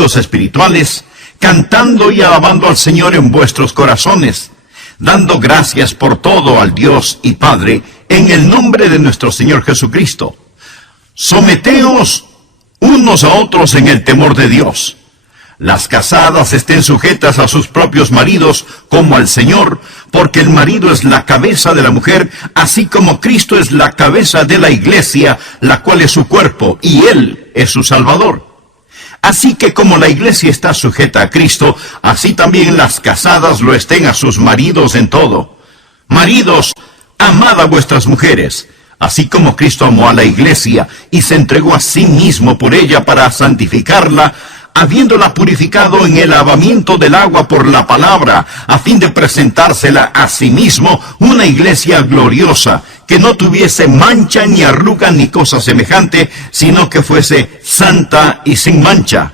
cánticos espirituales, cantando y alabando al Señor en vuestros corazones, dando gracias por todo al Dios y Padre, en el nombre de nuestro Señor Jesucristo. Someteos unos a otros en el temor de Dios. Las casadas estén sujetas a sus propios maridos como al Señor, porque el marido es la cabeza de la mujer, así como Cristo es la cabeza de la iglesia, la cual es su cuerpo, y Él es su Salvador. Así que como la iglesia está sujeta a Cristo, así también las casadas lo estén a sus maridos en todo. Maridos, amad a vuestras mujeres, así como Cristo amó a la iglesia y se entregó a sí mismo por ella para santificarla, habiéndola purificado en el lavamiento del agua por la palabra, a fin de presentársela a sí mismo una iglesia gloriosa, que no tuviese mancha ni arruga ni cosa semejante, sino que fuese santa y sin mancha.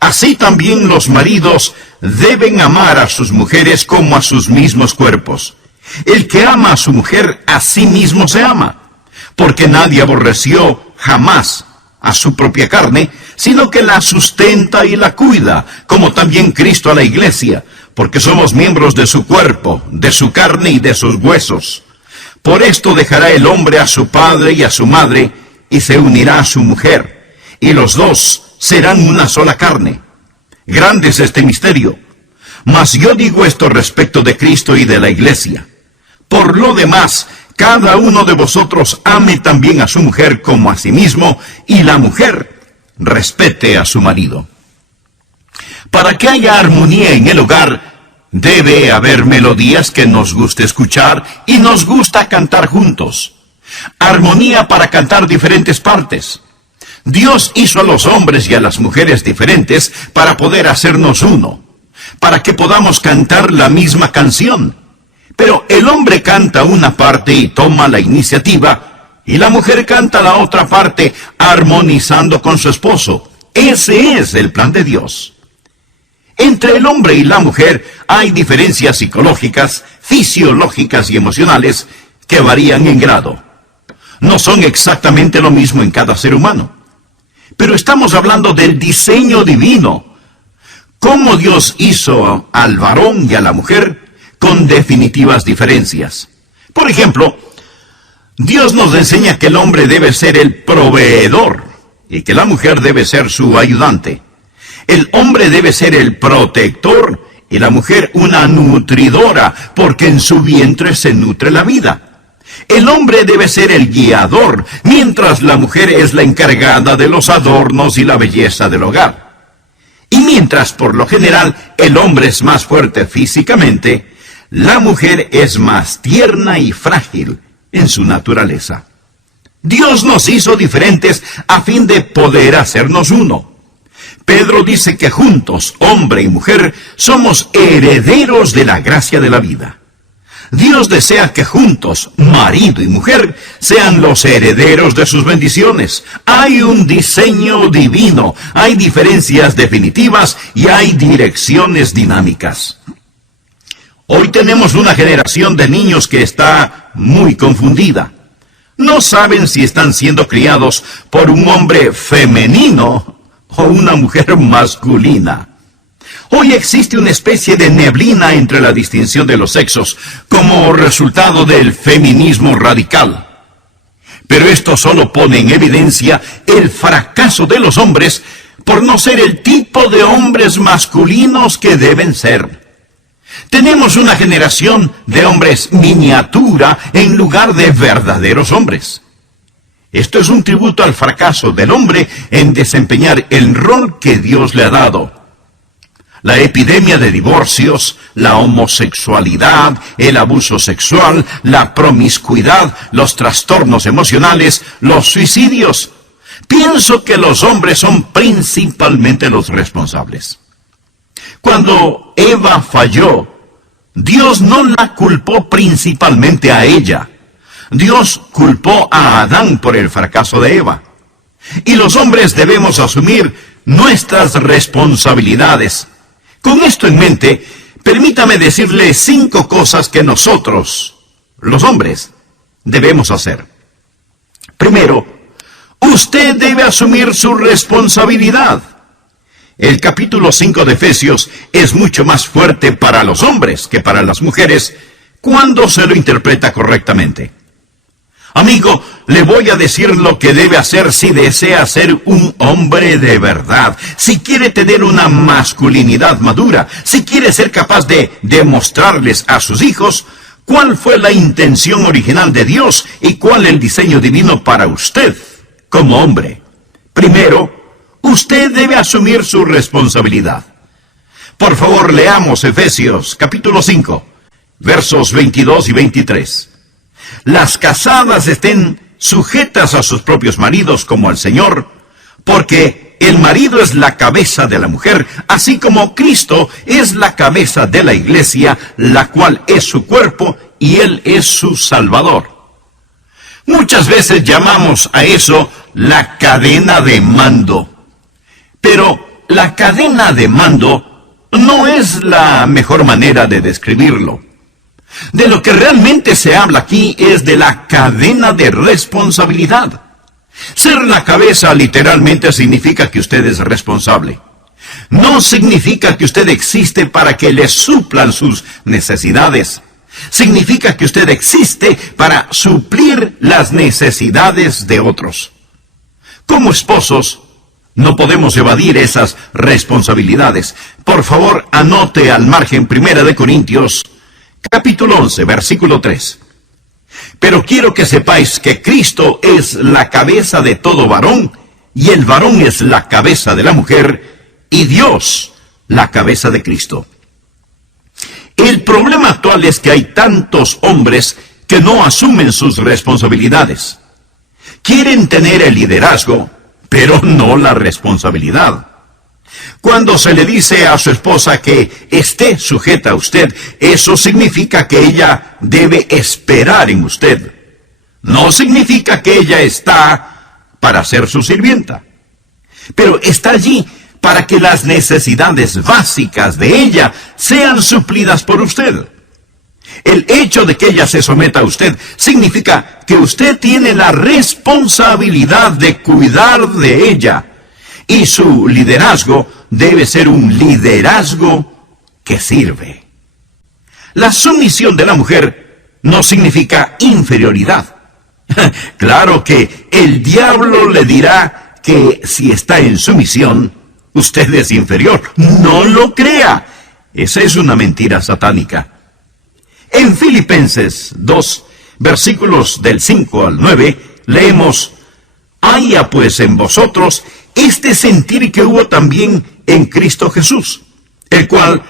Así también los maridos deben amar a sus mujeres como a sus mismos cuerpos. El que ama a su mujer, a sí mismo se ama, porque nadie aborreció jamás a su propia carne, sino que la sustenta y la cuida, como también Cristo a la iglesia, porque somos miembros de su cuerpo, de su carne y de sus huesos. Por esto dejará el hombre a su padre y a su madre, y se unirá a su mujer, y los dos serán una sola carne. Grande es este misterio, mas yo digo esto respecto de Cristo y de la iglesia. Por lo demás, cada uno de vosotros ame también a su mujer como a sí mismo, y la mujer respete a su marido. Para que haya armonía en el hogar, debe haber melodías que nos guste escuchar y nos gusta cantar juntos. Armonía para cantar diferentes partes. Dios hizo a los hombres y a las mujeres diferentes para poder hacernos uno, para que podamos cantar la misma canción. Pero el hombre canta una parte y toma la iniciativa, y la mujer canta la otra parte, armonizando con su esposo. Ese es el plan de Dios. Entre el hombre y la mujer hay diferencias psicológicas, fisiológicas y emocionales que varían en grado. No son exactamente lo mismo en cada ser humano. Pero estamos hablando del diseño divino. Cómo Dios hizo al varón y a la mujer con definitivas diferencias. Por ejemplo, Dios nos enseña que el hombre debe ser el proveedor y que la mujer debe ser su ayudante. El hombre debe ser el protector y la mujer una nutridora, porque en su vientre se nutre la vida. El hombre debe ser el guiador, mientras la mujer es la encargada de los adornos y la belleza del hogar. Y mientras, por lo general, el hombre es más fuerte físicamente, la mujer es más tierna y frágil en su naturaleza. Dios nos hizo diferentes a fin de poder hacernos uno. Pedro dice que juntos, hombre y mujer, somos herederos de la gracia de la vida. Dios desea que juntos, marido y mujer, sean los herederos de sus bendiciones. Hay un diseño divino, hay diferencias definitivas y hay direcciones dinámicas. Hoy tenemos una generación de niños que está muy confundida. No saben si están siendo criados por un hombre femenino o una mujer masculina. Hoy existe una especie de neblina entre la distinción de los sexos, como resultado del feminismo radical. Pero esto solo pone en evidencia el fracaso de los hombres por no ser el tipo de hombres masculinos que deben ser. Tenemos una generación de hombres miniatura en lugar de verdaderos hombres. Esto es un tributo al fracaso del hombre en desempeñar el rol que Dios le ha dado. La epidemia de divorcios, la homosexualidad, el abuso sexual, la promiscuidad, los trastornos emocionales, los suicidios. Pienso que los hombres son principalmente los responsables. Cuando Eva falló, Dios no la culpó principalmente a ella. Dios culpó a Adán por el fracaso de Eva. Y los hombres debemos asumir nuestras responsabilidades. Con esto en mente, permítame decirle 5 cosas que nosotros, los hombres, debemos hacer. Primero, usted debe asumir su responsabilidad. El capítulo 5 de Efesios es mucho más fuerte para los hombres que para las mujeres cuando se lo interpreta correctamente. Amigo, le voy a decir lo que debe hacer si desea ser un hombre de verdad, si quiere tener una masculinidad madura, si quiere ser capaz de demostrarles a sus hijos cuál fue la intención original de Dios y cuál el diseño divino para usted como hombre. Primero, usted debe asumir su responsabilidad. Por favor, leamos Efesios capítulo 5, versos 22 y 23. Las casadas estén sujetas a sus propios maridos como al Señor, porque el marido es la cabeza de la mujer, así como Cristo es la cabeza de la iglesia, la cual es su cuerpo y Él es su Salvador. Muchas veces llamamos a eso la cadena de mando. Pero la cadena de mando no es la mejor manera de describirlo. De lo que realmente se habla aquí es de la cadena de responsabilidad. Ser la cabeza literalmente significa que usted es responsable. No significa que usted existe para que le suplan sus necesidades. Significa que usted existe para suplir las necesidades de otros. Como esposos, no podemos evadir esas responsabilidades. Por favor, anote al margen 1 Corintios, capítulo 11, versículo 3. Pero quiero que sepáis que Cristo es la cabeza de todo varón, y el varón es la cabeza de la mujer, y Dios la cabeza de Cristo. El problema actual es que hay tantos hombres que no asumen sus responsabilidades. Quieren tener el liderazgo, pero no la responsabilidad. Cuando se le dice a su esposa que esté sujeta a usted, eso significa que ella debe esperar en usted. No significa que ella está para ser su sirvienta, pero está allí para que las necesidades básicas de ella sean suplidas por usted. El hecho de que ella se someta a usted significa que usted tiene la responsabilidad de cuidar de ella, y su liderazgo debe ser un liderazgo que sirve. La sumisión de la mujer no significa inferioridad. Claro que el diablo le dirá que si está en sumisión, usted es inferior. No lo crea. Esa es una mentira satánica. En Filipenses 2, versículos del 5 al 9, leemos: haya pues en vosotros este sentir que hubo también en Cristo Jesús, el cual,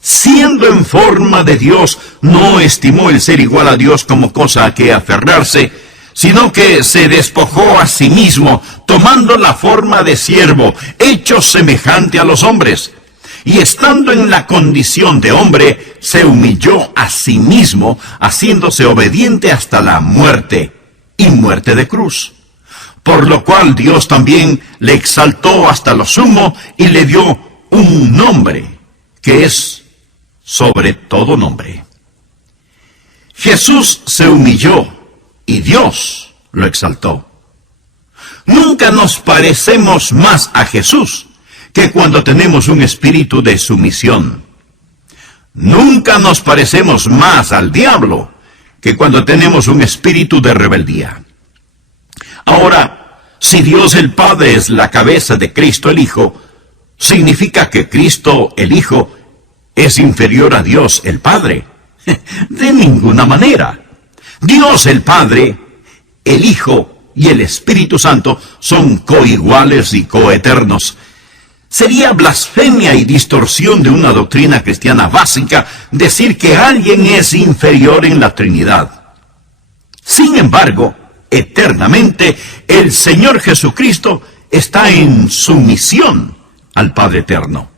siendo en forma de Dios, no estimó el ser igual a Dios como cosa a que aferrarse, sino que se despojó a sí mismo, tomando la forma de siervo, hecho semejante a los hombres. Y estando en la condición de hombre, se humilló a sí mismo, haciéndose obediente hasta la muerte, y muerte de cruz. Por lo cual Dios también le exaltó hasta lo sumo y le dio un nombre que es sobre todo nombre. Jesús se humilló y Dios lo exaltó. Nunca nos parecemos más a Jesús que cuando tenemos un espíritu de sumisión. Nunca nos parecemos más al diablo que cuando tenemos un espíritu de rebeldía. Ahora, si Dios el Padre es la cabeza de Cristo el Hijo, ¿significa que Cristo el Hijo es inferior a Dios el Padre? De ninguna manera. Dios el Padre, el Hijo y el Espíritu Santo son coiguales y coeternos. Sería blasfemia y distorsión de una doctrina cristiana básica decir que alguien es inferior en la Trinidad. Sin embargo, eternamente, el Señor Jesucristo está en sumisión al Padre Eterno.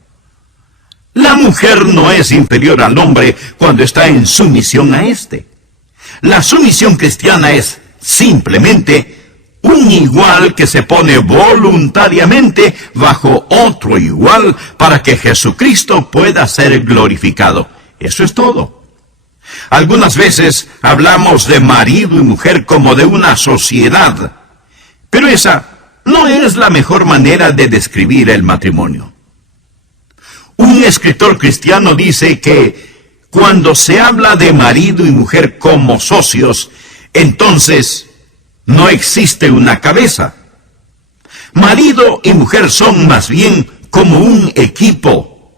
La mujer no es inferior al hombre cuando está en sumisión a éste. La sumisión cristiana es simplemente un igual que se pone voluntariamente bajo otro igual para que Jesucristo pueda ser glorificado. Eso es todo. Algunas veces hablamos de marido y mujer como de una sociedad, pero esa no es la mejor manera de describir el matrimonio. escritor cristiano dice que cuando se habla de marido y mujer como socios, entonces no existe una cabeza. Marido y mujer son más bien como un equipo,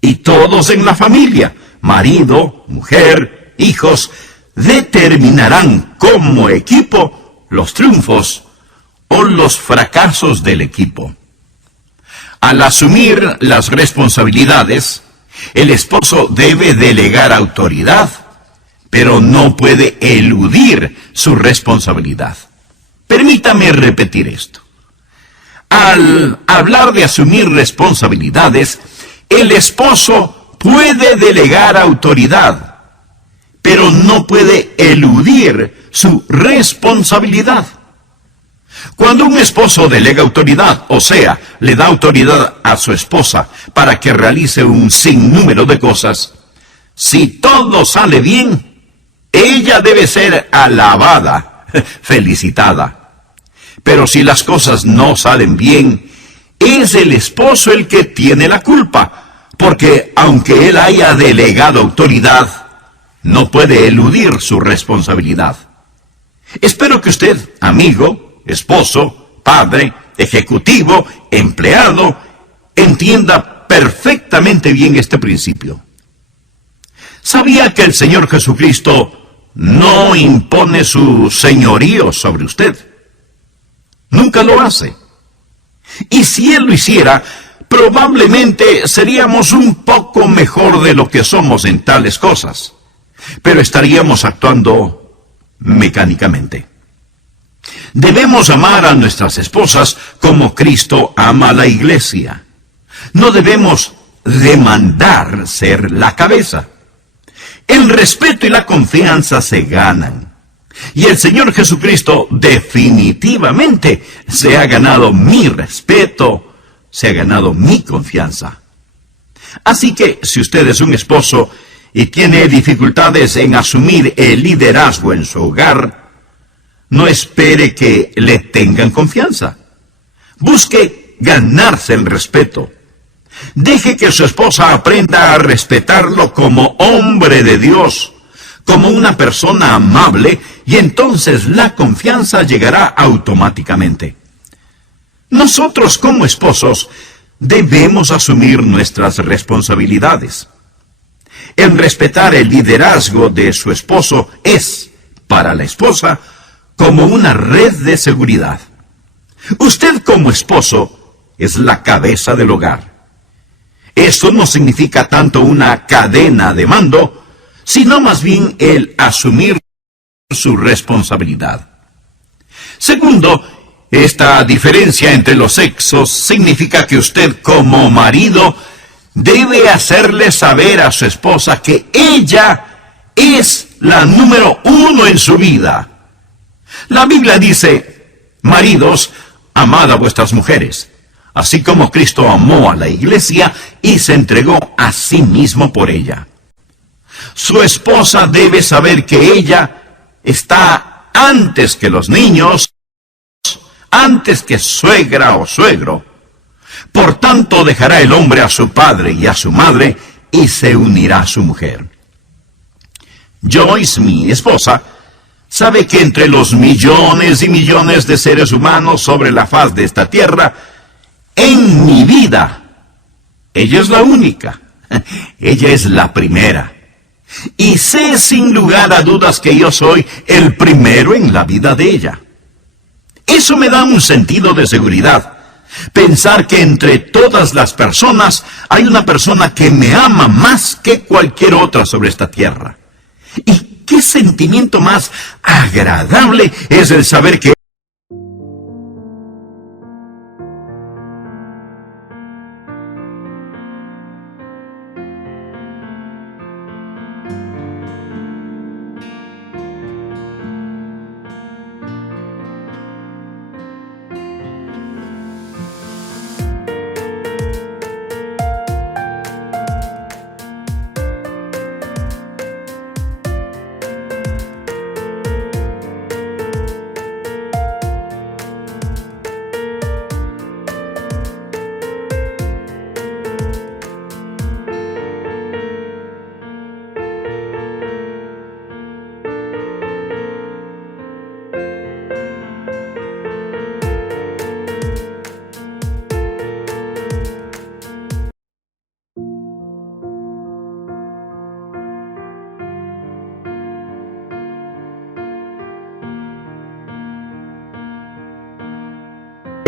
y todos en la familia, marido, mujer, hijos, determinarán como equipo los triunfos o los fracasos del equipo. Al asumir las responsabilidades, el esposo debe delegar autoridad, pero no puede eludir su responsabilidad. Permítame repetir esto. Al hablar de asumir responsabilidades, el esposo puede delegar autoridad, pero no puede eludir su responsabilidad. Cuando un esposo delega autoridad, o sea, le da autoridad a su esposa para que realice un sinnúmero de cosas, si todo sale bien, ella debe ser alabada, felicitada. Pero si las cosas no salen bien, es el esposo el que tiene la culpa, porque aunque él haya delegado autoridad, no puede eludir su responsabilidad. Espero que usted, amigo, esposo, padre, ejecutivo, empleado, entienda perfectamente bien este principio. ¿Sabía que el Señor Jesucristo no impone su señorío sobre usted? Nunca lo hace. Y si Él lo hiciera, probablemente seríamos un poco mejor de lo que somos en tales cosas, pero estaríamos actuando mecánicamente. Debemos amar a nuestras esposas como Cristo ama a la iglesia. No debemos demandar ser la cabeza. El respeto y la confianza se ganan. Y el Señor Jesucristo definitivamente se ha ganado mi respeto, se ha ganado mi confianza. Así que si usted es un esposo y tiene dificultades en asumir el liderazgo en su hogar, no espere que le tengan confianza. Busque ganarse el respeto. Deje que su esposa aprenda a respetarlo como hombre de Dios, como una persona amable, y entonces la confianza llegará automáticamente. Nosotros como esposos debemos asumir nuestras responsabilidades. El respetar el liderazgo de su esposo es, para la esposa, como una red de seguridad. Usted como esposo es la cabeza del hogar. Esto no significa tanto una cadena de mando, sino más bien el asumir su responsabilidad. Segundo, esta diferencia entre los sexos significa que usted como marido debe hacerle saber a su esposa que ella es la número uno en su vida. La Biblia dice, maridos, amad a vuestras mujeres, así como Cristo amó a la iglesia y se entregó a sí mismo por ella. Su esposa debe saber que ella está antes que los niños, antes que suegra o suegro. Por tanto, dejará el hombre a su padre y a su madre y se unirá a su mujer. Joyce, mi esposa, sabe que entre los millones y millones de seres humanos sobre la faz de esta tierra, en mi vida, ella es la única. Ella es la primera. Y sé sin lugar a dudas que yo soy el primero en la vida de ella. Eso me da un sentido de seguridad. Pensar que entre todas las personas hay una persona que me ama más que cualquier otra sobre esta tierra. ¿Y qué sentimiento más agradable es el saber que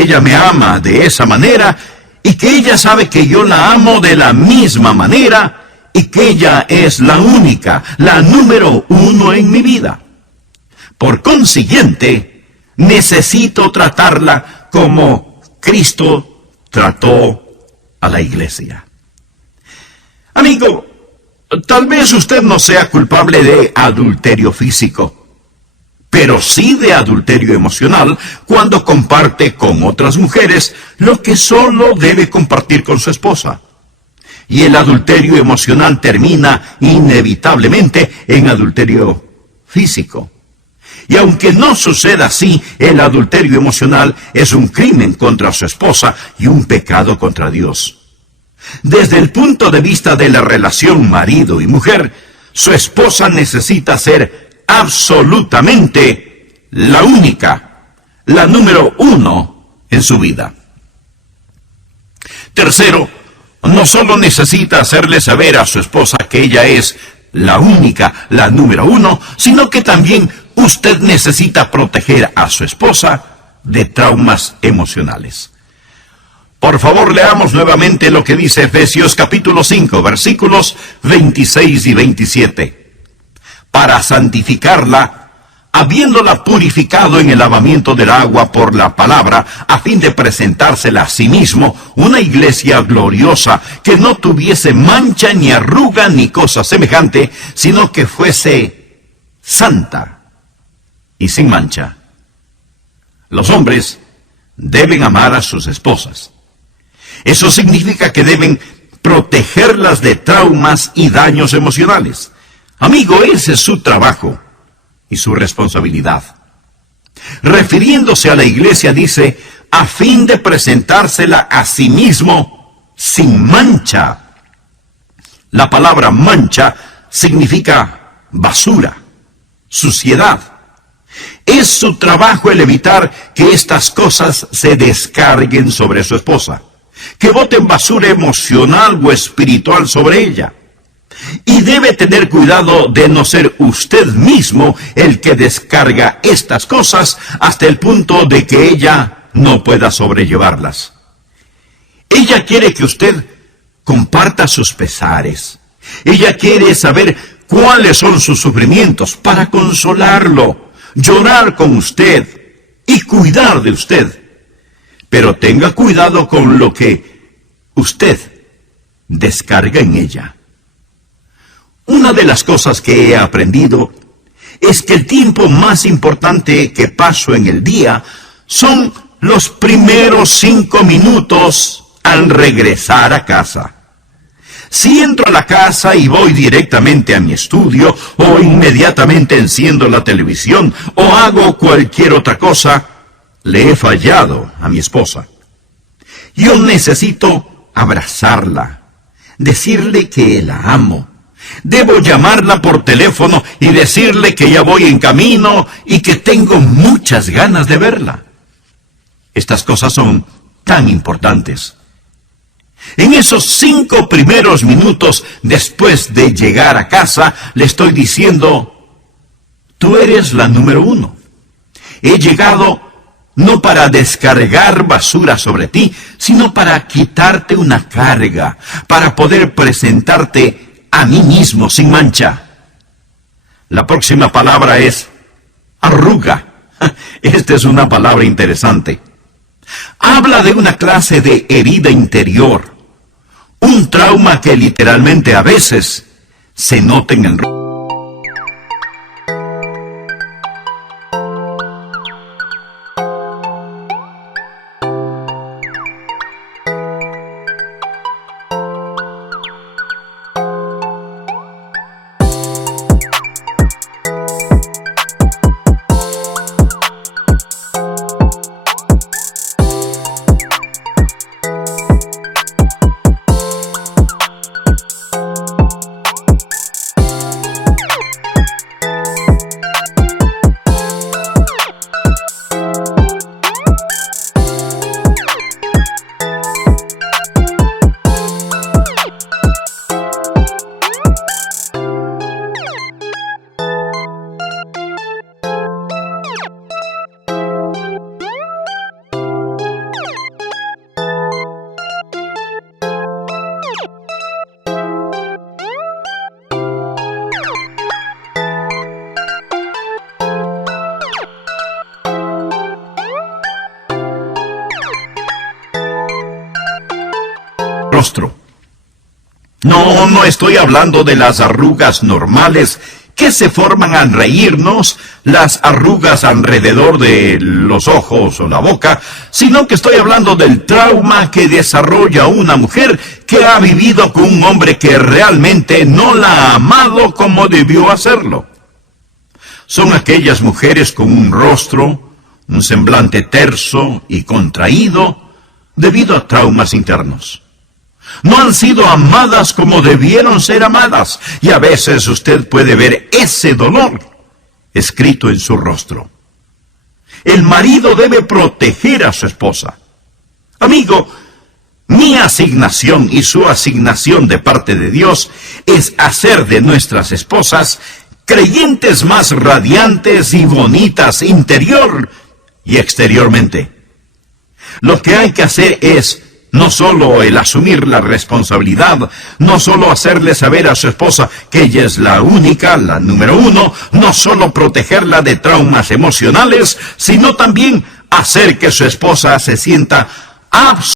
ella me ama de esa manera y que ella sabe que yo la amo de la misma manera y que ella es la única, la número uno en mi vida. Por consiguiente, necesito tratarla como Cristo trató a la iglesia. Amigo, tal vez usted no sea culpable de adulterio físico, pero sí de adulterio emocional cuando comparte con otras mujeres lo que solo debe compartir con su esposa. Y el adulterio emocional termina inevitablemente en adulterio físico. Y aunque no suceda así, el adulterio emocional es un crimen contra su esposa y un pecado contra Dios. Desde el punto de vista de la relación marido y mujer, su esposa necesita ser absolutamente la única, la número uno en su vida. Tercero, no solo necesita hacerle saber a su esposa que ella es la única, la número uno, sino que también usted necesita proteger a su esposa de traumas emocionales. Por favor, leamos nuevamente lo que dice Efesios capítulo 5, versículos 26 y 27. Para santificarla, habiéndola purificado en el lavamiento del agua por la palabra, a fin de presentársela a sí mismo una iglesia gloriosa, que no tuviese mancha ni arruga ni cosa semejante, sino que fuese santa y sin mancha. Los hombres deben amar a sus esposas. Eso significa que deben protegerlas de traumas y daños emocionales. Amigo, ese es su trabajo y su responsabilidad. Refiriéndose a la iglesia, dice, a fin de presentársela a sí mismo sin mancha. La palabra mancha significa basura, suciedad. Es su trabajo el evitar que estas cosas se descarguen sobre su esposa, que boten basura emocional o espiritual sobre ella. Y debe tener cuidado de no ser usted mismo el que descarga estas cosas hasta el punto de que ella no pueda sobrellevarlas. Ella quiere que usted comparta sus pesares. Ella quiere saber cuáles son sus sufrimientos para consolarlo, llorar con usted y cuidar de usted. Pero tenga cuidado con lo que usted descarga en ella. Una de las cosas que he aprendido es que el tiempo más importante que paso en el día son los primeros 5 minutos al regresar a casa. Si entro a la casa y voy directamente a mi estudio, o inmediatamente enciendo la televisión, o hago cualquier otra cosa, le he fallado a mi esposa. Yo necesito abrazarla, decirle que la amo. Debo llamarla por teléfono y decirle que ya voy en camino y que tengo muchas ganas de verla. Estas cosas son tan importantes. En esos 5 primeros minutos después de llegar a casa, le estoy diciendo, tú eres la número uno. He llegado no para descargar basura sobre ti, sino para quitarte una carga, para poder presentarte a mí mismo sin mancha. La próxima palabra es arruga. Esta es una palabra interesante. Habla de una clase de herida interior, un trauma que literalmente a veces se nota en el rostro. Música. No estoy hablando de las arrugas normales que se forman al reírnos, las arrugas alrededor de los ojos o la boca, sino que estoy hablando del trauma que desarrolla una mujer que ha vivido con un hombre que realmente no la ha amado como debió hacerlo. Son aquellas mujeres con un rostro, un semblante terso y contraído debido a traumas internos. No han sido amadas como debieron ser amadas, y a veces usted puede ver ese dolor escrito en su rostro. El marido debe proteger a su esposa. Amigo, mi asignación y su asignación de parte de Dios es hacer de nuestras esposas creyentes más radiantes y bonitas interior y exteriormente. Lo que hay que hacer es no solo el asumir la responsabilidad, no solo hacerle saber a su esposa que ella es la única, la número uno, no solo protegerla de traumas emocionales, sino también hacer que su esposa se sienta absolutamente